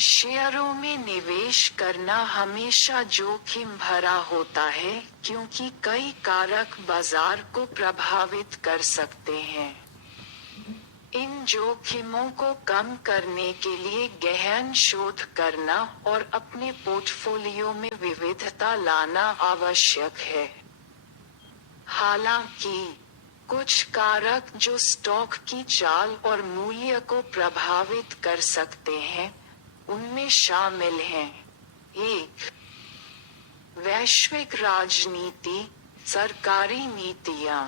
शेयरों में निवेश करना हमेशा जोखिम भरा होता है क्योंकि कई कारक बाजार को प्रभावित कर सकते हैं। इन जोखिमों को कम करने के लिए गहन शोध करना और अपने पोर्टफोलियो में विविधता लाना आवश्यक है। हालांकि कुछ कारक जो स्टॉक की चाल और मूल्य को प्रभावित कर सकते हैं, उनमें शामिल हैं: 1. वैश्विक राजनीति, सरकारी नीतियां,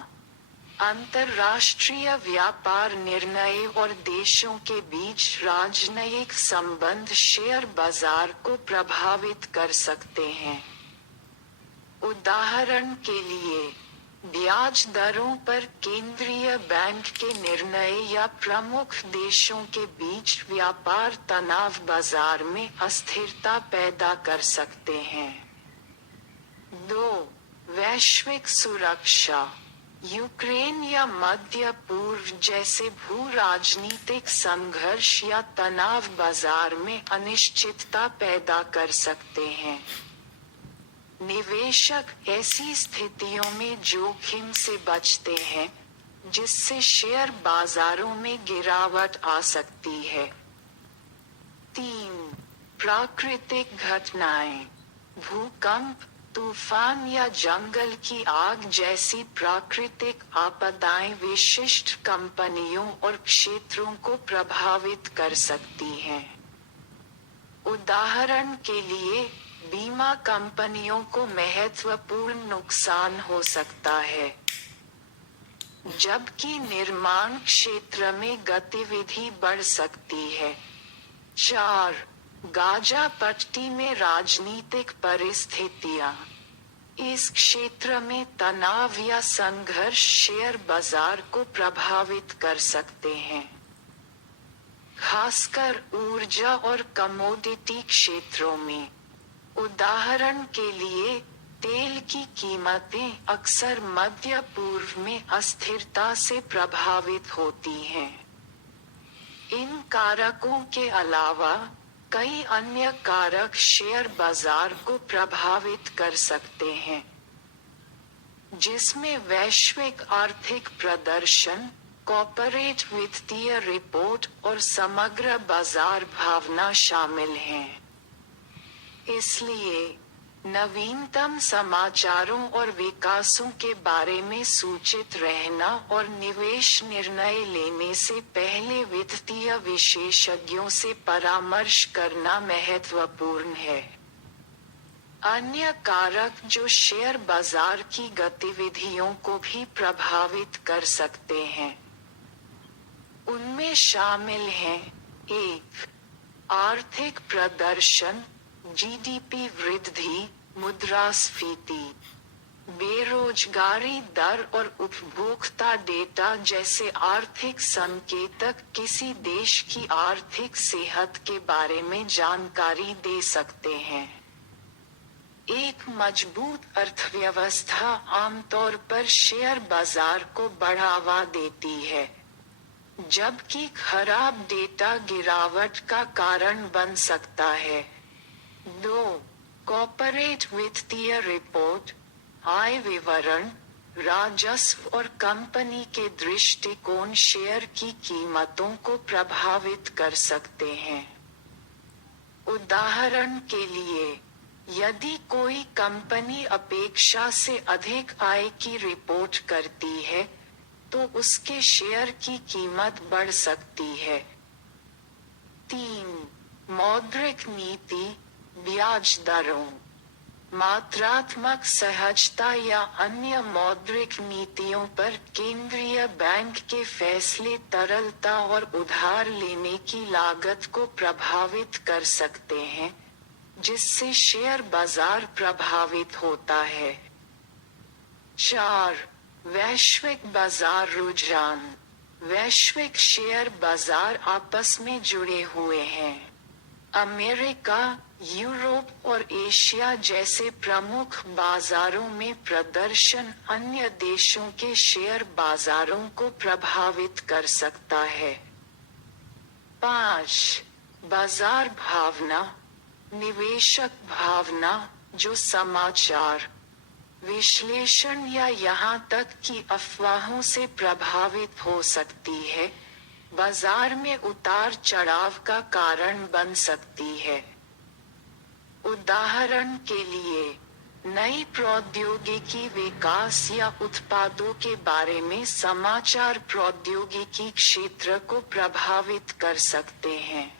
अंतर्राष्ट्रीय व्यापार निर्णय और देशों के बीच राजनयिक संबंध शेयर बाजार को प्रभावित कर सकते हैं। उदाहरण के लिए, ब्याज दरों पर केंद्रीय बैंक के निर्णय या प्रमुख देशों के बीच व्यापार तनाव बाजार में अस्थिरता पैदा कर सकते हैं। 2. वैश्विक सुरक्षा, यूक्रेन या मध्य पूर्व जैसे भू राजनीतिक संघर्ष या तनाव बाजार में अनिश्चितता पैदा कर सकते हैं। निवेशक ऐसी स्थितियों में जोखिम से बचते हैं, जिससे शेयर बाजारों में गिरावट आ सकती है। 3. प्राकृतिक घटनाएं, भूकंप, तूफान या जंगल की आग जैसी प्राकृतिक आपदाएं विशिष्ट कंपनियों और क्षेत्रों को प्रभावित कर सकती हैं। उदाहरण के लिए, बीमा कंपनियों को महत्वपूर्ण नुकसान हो सकता है, जबकि निर्माण क्षेत्र में गतिविधि बढ़ सकती है। 4. गाजा पट्टी में राजनीतिक परिस्थितियां, इस क्षेत्र में तनाव या संघर्ष शेयर बाजार को प्रभावित कर सकते हैं, खासकर ऊर्जा और कमोडिटी क्षेत्रों में। उदाहरण के लिए, तेल की कीमतें अक्सर मध्य पूर्व में अस्थिरता से प्रभावित होती हैं। इन कारकों के अलावा कई अन्य कारक शेयर बाजार को प्रभावित कर सकते हैं, जिसमें वैश्विक आर्थिक प्रदर्शन, कॉर्पोरेट वित्तीय रिपोर्ट और समग्र बाजार भावना शामिल हैं। इसलिए, नवीनतम समाचारों और विकासों के बारे में सूचित रहना और निवेश निर्णय लेने से पहले वित्तीय विशेषज्ञों से परामर्श करना महत्वपूर्ण है। अन्य कारक जो शेयर बाजार की गतिविधियों को भी प्रभावित कर सकते हैं, उनमें शामिल हैं: 1. आर्थिक प्रदर्शन, जीडीपी वृद्धि, मुद्रास्फीति, बेरोजगारी दर और उपभोक्ता डेटा जैसे आर्थिक संकेतक किसी देश की आर्थिक सेहत के बारे में जानकारी दे सकते हैं। एक मजबूत अर्थव्यवस्था आमतौर पर शेयर बाजार को बढ़ावा देती है, जबकि खराब डेटा गिरावट का कारण बन सकता है। 2. कॉर्पोरेट वित्तीय रिपोर्ट, आय विवरण, राजस्व और कंपनी के दृष्टिकोण शेयर की कीमतों को प्रभावित कर सकते हैं। उदाहरण के लिए, यदि कोई कंपनी अपेक्षा से अधिक आय की रिपोर्ट करती है, तो उसके शेयर की कीमत बढ़ सकती है। 3. मौद्रिक नीति, ब्याज दरों, मात्रात्मक सहजता या अन्य मौद्रिक नीतियों पर केंद्रीय बैंक के फैसले तरलता और उधार लेने की लागत को प्रभावित कर सकते हैं, जिससे शेयर बाजार प्रभावित होता है। 4. वैश्विक बाजार रुझान, वैश्विक शेयर बाजार आपस में जुड़े हुए हैं। अमेरिका, यूरोप और एशिया जैसे प्रमुख बाजारों में प्रदर्शन अन्य देशों के शेयर बाजारों को प्रभावित कर सकता है। 5. बाजार भावना, निवेशक भावना जो समाचार, विश्लेषण या यहाँ तक कि अफवाहों से प्रभावित हो सकती है, बाजार में उतार चढ़ाव का कारण बन सकती है। उदाहरण के लिए, नई प्रौद्योगिकी विकास या उत्पादों के बारे में समाचार प्रौद्योगिकी क्षेत्र को प्रभावित कर सकते हैं।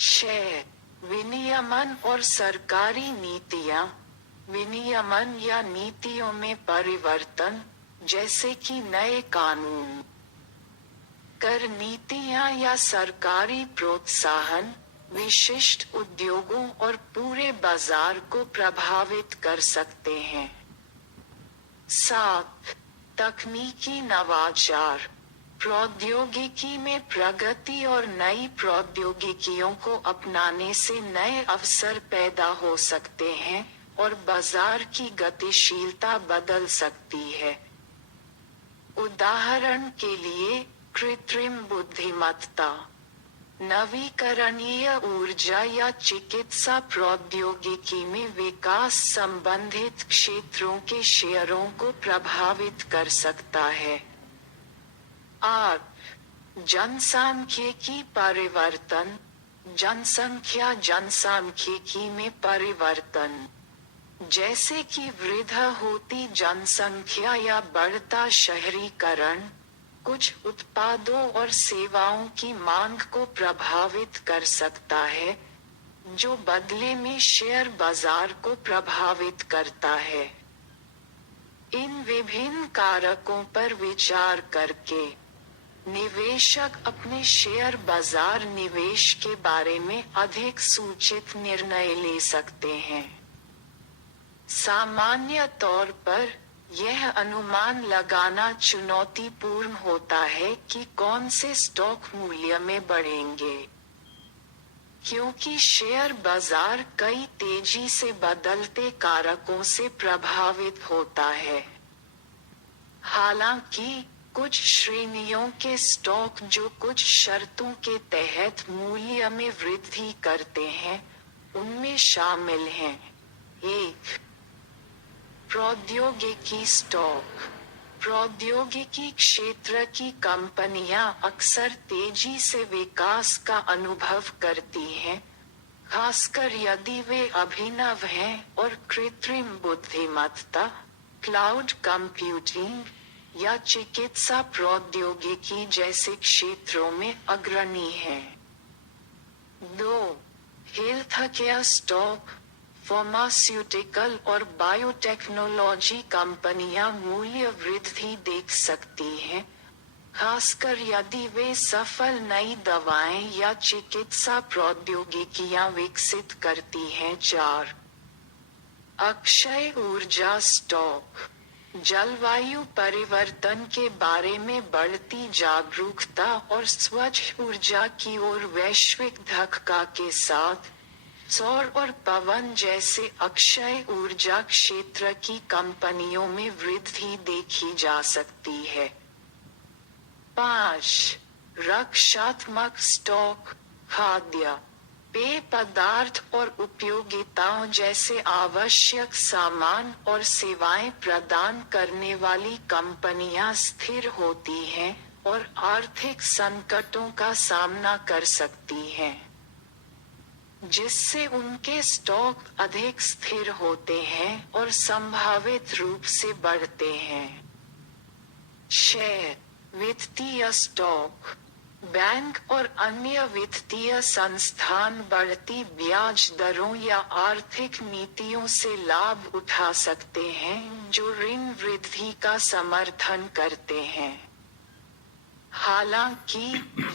6. विनियमन और सरकारी नीतियां। विनियमन या नीतियों में परिवर्तन, जैसे कि नए कानून, कर नीतियां या सरकारी प्रोत्साहन, विशिष्ट उद्योगों और पूरे बाजार को प्रभावित कर सकते हैं। 7. तकनीकी नवाचार। प्रौद्योगिकी में प्रगति और नई प्रौद्योगिकियों को अपनाने से नए अवसर पैदा हो सकते हैं और बाजार की गतिशीलता बदल सकती है। उदाहरण के लिए, कृत्रिम बुद्धिमत्ता, नवीकरणीय ऊर्जा या चिकित्सा प्रौद्योगिकी में विकास संबंधित क्षेत्रों के शेयरों को प्रभावित कर सकता है। 8. जनसांख्यिकी परिवर्तन। जनसांख्यिकी में परिवर्तन, जैसे कि वृद्ध होती जनसंख्या या बढ़ता शहरीकरण, कुछ उत्पादों और सेवाओं की मांग को प्रभावित कर सकता है, जो बदले में शेयर बाजार को प्रभावित करता है। इन विभिन्न कारकों पर विचार करके निवेशक अपने शेयर बाजार निवेश के बारे में अधिक सूचित निर्णय ले सकते हैं। सामान्य तौर पर यह अनुमान लगाना चुनौतीपूर्ण होता है कि कौन से स्टॉक मूल्य में बढ़ेंगे, क्योंकि शेयर बाजार कई तेजी से बदलते कारकों से प्रभावित होता है। हालांकि कुछ श्रेणियों के स्टॉक जो कुछ शर्तों के तहत मूल्य में वृद्धि करते हैं, उनमें शामिल हैं। 1. प्रौद्योगिकी स्टॉक। प्रौद्योगिकी क्षेत्र की कंपनियां अक्सर तेजी से विकास का अनुभव करती हैं, खासकर यदि वे अभिनव हैं और कृत्रिम बुद्धिमत्ता, क्लाउड कंप्यूटिंग या चिकित्सा प्रौद्योगिकी जैसे क्षेत्रों में अग्रणी हैं। 2. Healthcare stock. फार्मास्यूटिकल और बायोटेक्नोलॉजी कंपनियां मूल्य वृद्धि देख सकती हैं, खासकर यदि वे सफल नई दवाएं या चिकित्सा प्रौद्योगिकियां विकसित करती हैं। 4. अक्षय ऊर्जा स्टॉक। जलवायु परिवर्तन के बारे में बढ़ती जागरूकता और स्वच्छ ऊर्जा की ओर वैश्विक धक्का के साथ सौर और पवन जैसे अक्षय ऊर्जा क्षेत्र की कंपनियों में वृद्धि देखी जा सकती है। 5. रक्षात्मक स्टॉक। खाद्य, पेय पदार्थ और उपयोगिताओं जैसे आवश्यक सामान और सेवाएं प्रदान करने वाली कंपनियां स्थिर होती हैं और आर्थिक संकटों का सामना कर सकती हैं, जिससे उनके स्टॉक अधिक स्थिर होते हैं और संभावित रूप से बढ़ते हैं। 6. वित्तीय स्टॉक। बैंक और अन्य वित्तीय संस्थान बढ़ती ब्याज दरों या आर्थिक नीतियों से लाभ उठा सकते हैं जो ऋण वृद्धि का समर्थन करते हैं। हालांकि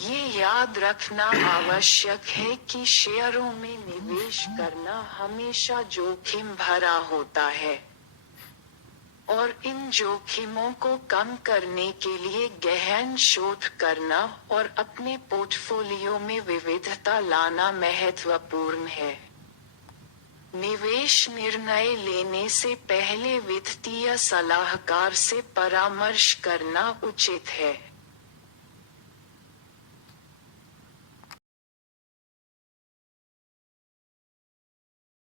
ये याद रखना आवश्यक है कि शेयरों में निवेश करना हमेशा जोखिम भरा होता है, और इन जोखिमों को कम करने के लिए गहन शोध करना और अपने पोर्टफोलियो में विविधता लाना महत्वपूर्ण है। निवेश निर्णय लेने से पहले वित्तीय सलाहकार से परामर्श करना उचित है।